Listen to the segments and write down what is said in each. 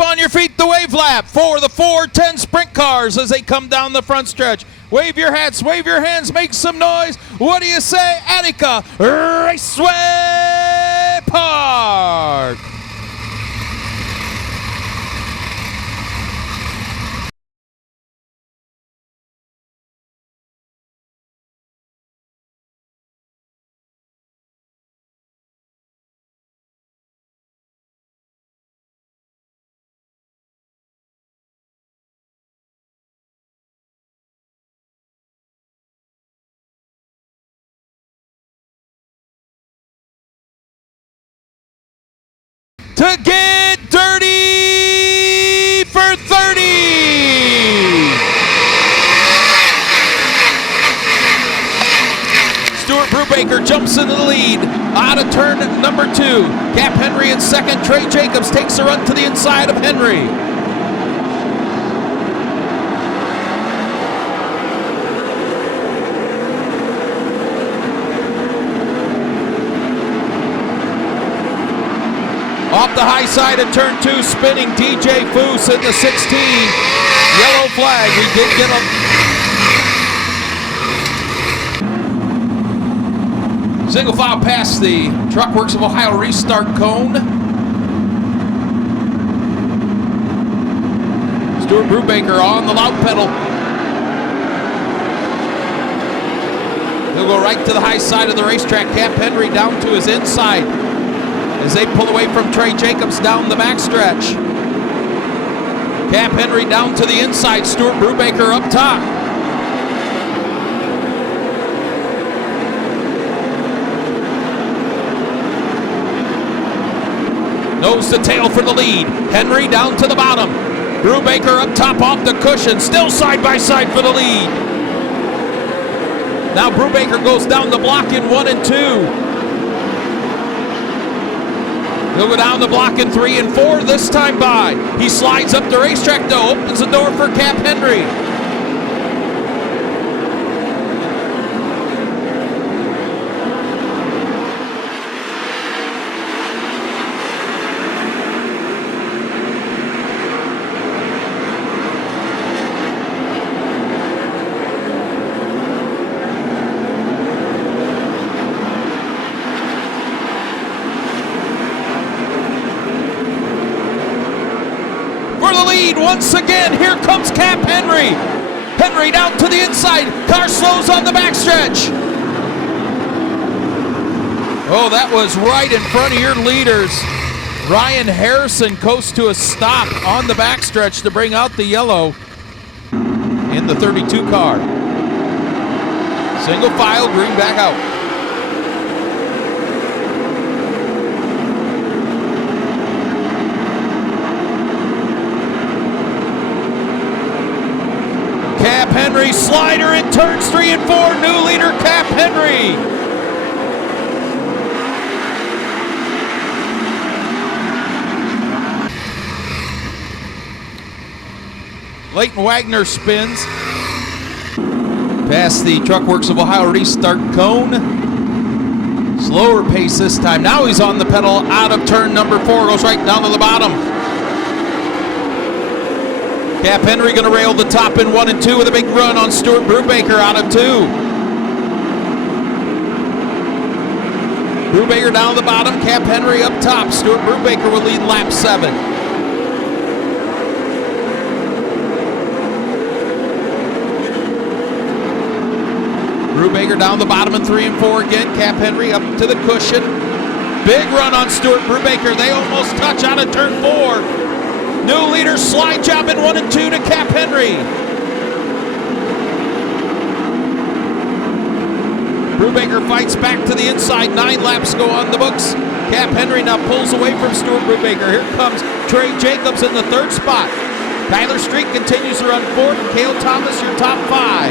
Keep on your feet, the wave lap for the 410 sprint cars as they come down the front stretch. Wave your hats, wave your hands, make some noise. What do you say, Attica Raceway Park? To get dirty for 30. Stuart Brubaker jumps into the lead out of turn number 2. Cap Henry in second. Trey Jacobs takes a run to the inside of Henry. Off the high side of turn 2, spinning DJ Foose in the 16. Yellow flag. We did get a single file past the Truck Works of Ohio restart cone. Stuart Brubaker on the loud pedal. He'll go right to the high side of the racetrack. Cap Henry down to his inside as they pull away from Trey Jacobs down the backstretch. Cap Henry down to the inside, Stuart Brubaker up top. Nose to tail for the lead. Henry down to the bottom. Brubaker up top off the cushion, still side by side for the lead. Now Brubaker goes down the block in 1 and 2. He'll go down the block in 3 and 4 this time by. He slides up the racetrack though, opens the door for Cap Henry. For the lead once again, here comes Cap Henry. Henry down to the inside, car slows on the backstretch. Oh, that was right in front of your leaders. Ryan Harrison coasts to a stop on the backstretch to bring out the yellow in the 32 car. Single file, green back out. Cap Henry slider in turns 3 and 4. New leader Cap Henry. Leighton Wagner spins past the Truck Works of Ohio restart cone. Slower pace this time. Now he's on the pedal out of turn number 4. Goes right down to the bottom. Cap Henry going to rail the top in 1 and 2 with a big run on Stuart Brubaker out of 2. Brubaker down to the bottom, Cap Henry up top. Stuart Brubaker will lead lap 7. Brubaker down the bottom in 3 and 4 again. Cap Henry up to the cushion. Big run on Stuart Brubaker. They almost touch out of turn 4. New leader slide job in 1 and 2 to Cap Henry. Brubaker fights back to the inside. 9 laps go on the books. Cap Henry now pulls away from Stuart Brubaker. Here comes Trey Jacobs in the 3rd spot. Tyler Street continues to run 4th. Cale Thomas, your top 5.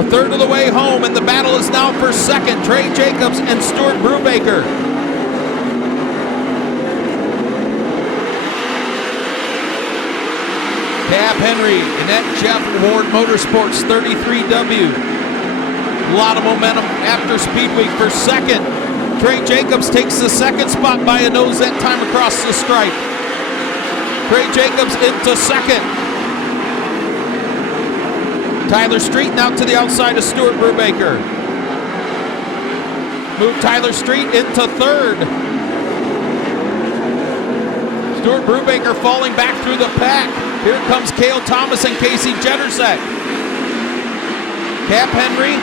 A third of the way home, and the battle is now for 2nd. Trey Jacobs and Stuart Brubaker. Cap Henry and that Jeff Ward Motorsports 33W. A lot of momentum after Speed Week for 2nd. Trey Jacobs takes the second spot by a nose that time across the stripe. Trey Jacobs into second. Tyler Street now to the outside of Stuart Brubaker. Move Tyler Street into third. Stuart Brubaker falling back through the pack. Here comes Cale Thomas and Casey Jetterzek. Cap Henry,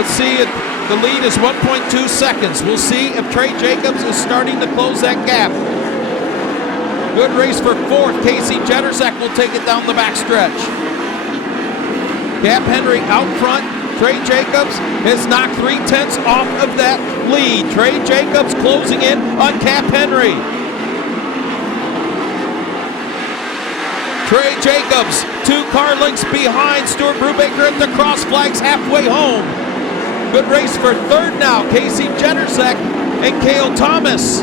let's see if the lead is 1.2 seconds. We'll see if Trey Jacobs is starting to close that gap. Good race for fourth. Casey Jetterzek will take it down the backstretch. Cap Henry out front. Trey Jacobs has knocked 3/10 off of that lead. Trey Jacobs closing in on Cap Henry. Trey Jacobs, 2 car lengths behind Stuart Brubaker at the cross flags halfway home. Good race for third now. Casey Jetterzek and Cale Thomas.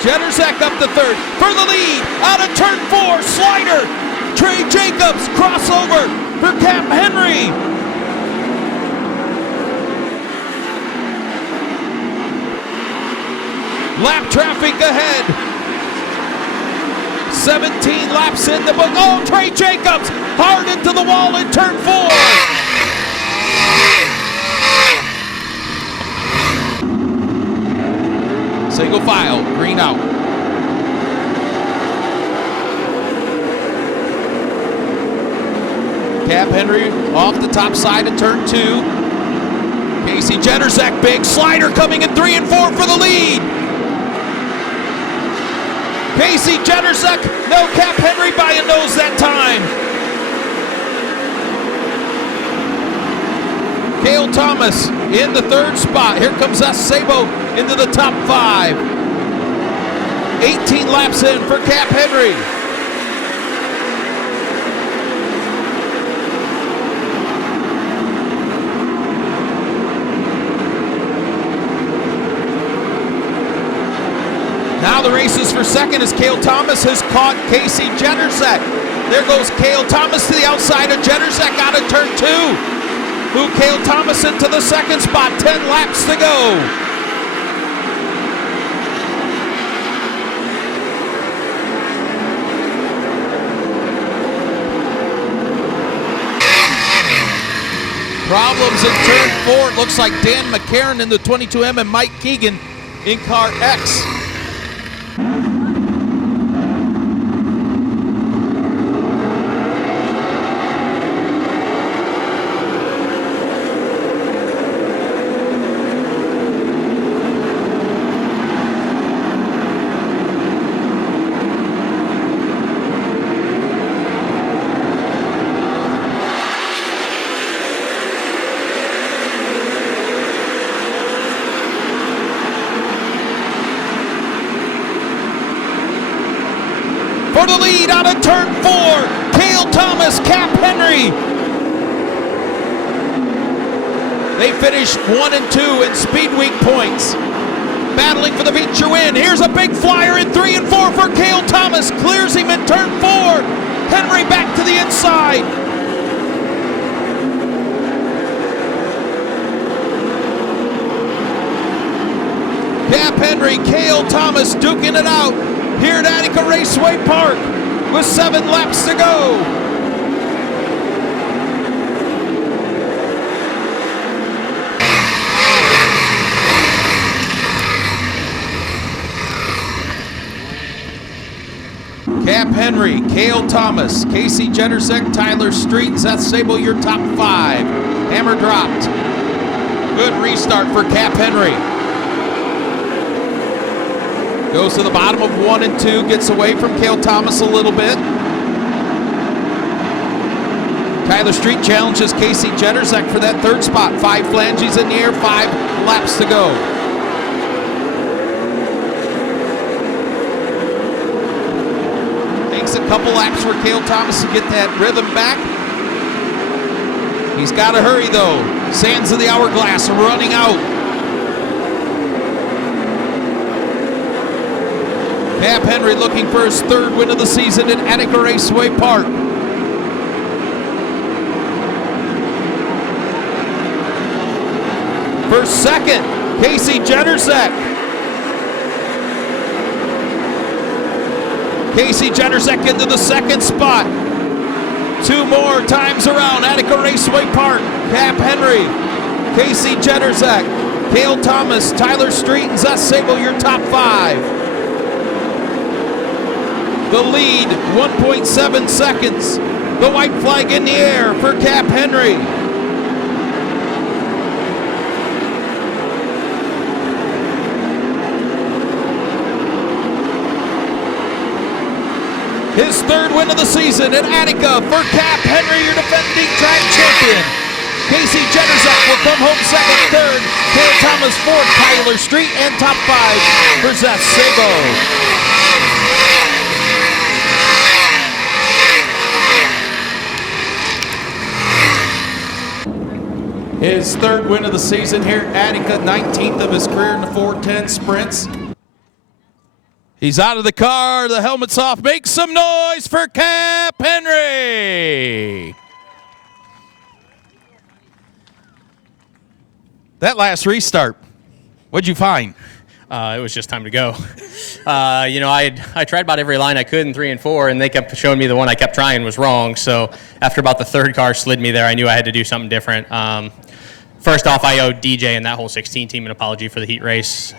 Jetterzek up to third for the lead. Out of turn 4, slider. Trey Jacobs crossover for Cap Henry. Lap traffic ahead. 17 laps in the book. Oh, Trey Jacobs hard into the wall in turn 4. Single file, green out. Cap Henry off the top side of turn 2. Casey Jetterzek, big slider coming in 3 and 4 for the lead. Casey Jetterzek, no Cap Henry by a nose that time. Cale Thomas in the third spot. Here comes Sabo into the top 5. 18 laps in for Cap Henry. Now the race is for second as Cale Thomas has caught Casey Jetterzek. There goes Cale Thomas to the outside of Jetterzek out of turn 2. Move Cale Thomas into the second spot, 10 laps to go. Problems in turn 4. It looks like Dan McCarron in the 22M and Mike Keegan in car X. For the lead out of turn 4, Cale Thomas, Cap Henry. They finished 1 and 2 in Speed Week points. Battling for the feature win. Here's a big flyer in 3 and 4 for Cale Thomas. Clears him in turn 4. Henry back to the inside. Cap Henry, Cale Thomas duking it out here at Attica Raceway Park with 7 laps to go. Cap Henry, Cale Thomas, Casey Jetterzek, Tyler Street, Seth Sable, your top 5. Hammer dropped. Good restart for Cap Henry. Goes to the bottom of 1 and 2, gets away from Cale Thomas a little bit. Tyler Street challenges Casey Jetterzek for that third spot. 5 flanges in the air, 5 laps to go. Takes a couple laps for Cale Thomas to get that rhythm back. He's got to hurry though. Sands of the hourglass are running out. Cap Henry looking for his 3rd win of the season at Attica Raceway Park. For second, Casey Jennerzek. Casey Jennerzek into the second spot. 2 more times around Attica Raceway Park. Cap Henry, Casey Jennerzek, Cale Thomas, Tyler Street, and Zess Sable, your top 5. The lead, 1.7 seconds. The white flag in the air for Cap Henry. His 3rd win of the season at Attica for Cap Henry, your defending track champion. Casey Jennerzek will come home 2nd, 3rd. Cale Thomas 4th, Tyler Street, and top 5 for Zeth Sabo. His 3rd win of the season here at Attica, 19th of his career in the 410 sprints. He's out of the car, the helmet's off. Make some noise for Cap Henry. That last restart, what'd you find? It was just time to go. I tried about every line I could in 3 and 4, and they kept showing me the one I kept trying was wrong. So after about the 3rd car slid me there, I knew I had to do something different. First off, I owe DJ and that whole 16 team an apology for the heat race.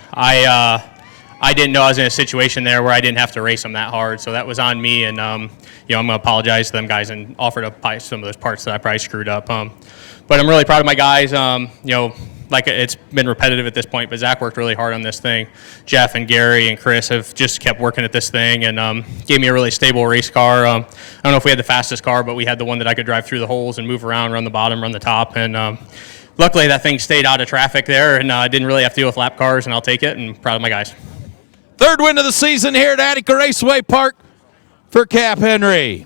I didn't know I was in a situation there where I didn't have to race them that hard, so that was on me. And I'm going to apologize to them guys and offer to buy some of those parts that I probably screwed up. But I'm really proud of my guys. Like it's been repetitive at this point, but Zach worked really hard on this thing. Jeff and Gary and Chris have just kept working at this thing and gave me a really stable race car. I don't know if we had the fastest car, but we had the one that I could drive through the holes and move around, run the bottom, run the top. And luckily that thing stayed out of traffic there and I didn't really have to deal with lap cars, and I'll take it, and proud of my guys. 3rd win of the season here at Attica Raceway Park for Cap Henry.